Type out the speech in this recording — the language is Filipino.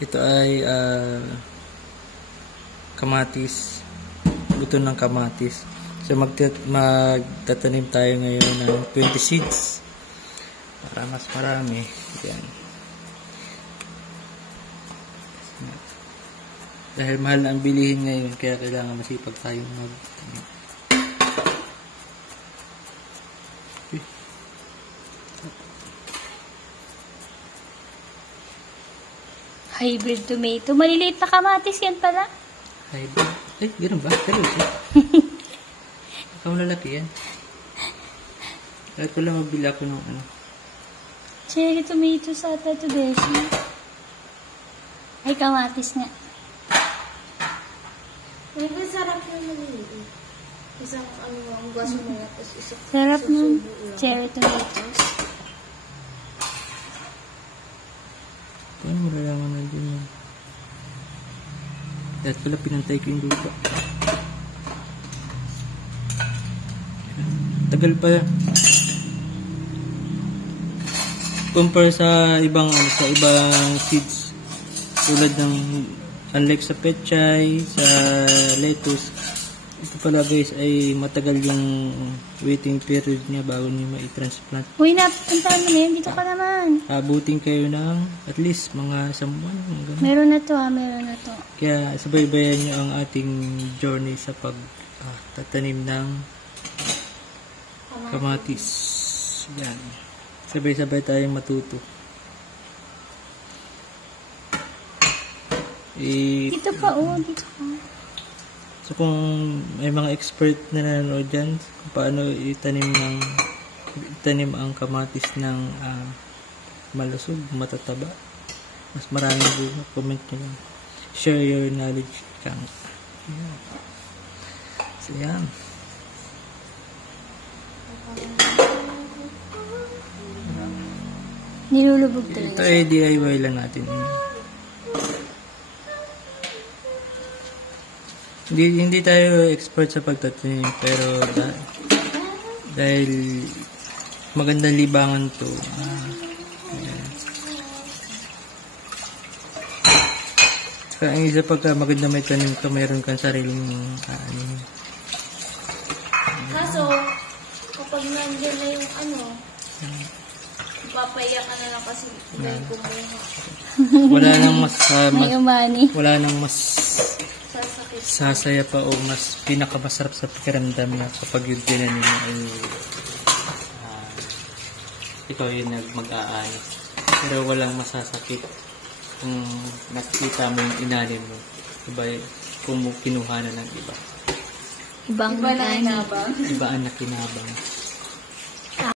Ito ay kamatis. Buto ng kamatis. So magtatanim tayo ngayon ng 20 seeds. Para mas marami. Yan. Dahil mahal na ang bilihin ngayon, kaya kailangan masipag tayong magtanim. Hybrid tomato. Maliliit na kamatis yan pala. Hybrid? Ay, gano'n ba? Pero ito. Ikaw lalaki yan. Kaya ko lang mabili ako ng ano. Cherry tomato sa ata ito, Beshi. Ay, kamatis nga. Ay, sarap yung maliliit. Isang ang gaso mo yan. Sarap ng cherry tomatoes. Paano malalaman na dyan yan? Dahil pala pinantay ko yung lupa. Tagal pa yan. Compare sa ibang seeds. Tulad ng unlike sa pechay, sa lettuce. Ito pala guys ay matagal yung waiting period niya bago niya ma-transplant. Uy, napuntahan mo na yun. Dito ka naman. Abutin kayo ng at least mga 1 buwan. Meron na to meron na to. Kaya sabaybayan niyo ang ating journey sa pagtatanim ng kamatis. Yan. Sabay-sabay tayong matuto. Dito pa, dito pa. So kung may mga expert na nanonood dyan kung paano itanim ang kamatis ng malusog, matataba, mas maraming bunga, comment nyo lang. Share your knowledge kang. Yeah. So yan. Nilulubog Ito talaga. ay DIY lang natin. Hindi tayo expert sa pagtatanim, pero dahil magandang libangan to. Saka ang isa pagka maganda may tanim ka, mayroon kang sariling Kaso, kapag nandiyan na yung papaya ka na lang kasi dahil kumuha. wala nang mas May umani. wala nang mas Sasakit. sasaya pa o mas pinakamasarap sa pakiramdam na kapag yung tinanim mo ay ikaw yung mag-aani. Pero walang masasakit kung nakikita mo yung inanim mo. Iba kung kinuha na ng iba. Ibang Iba na inabang. Iba ang nakinabang.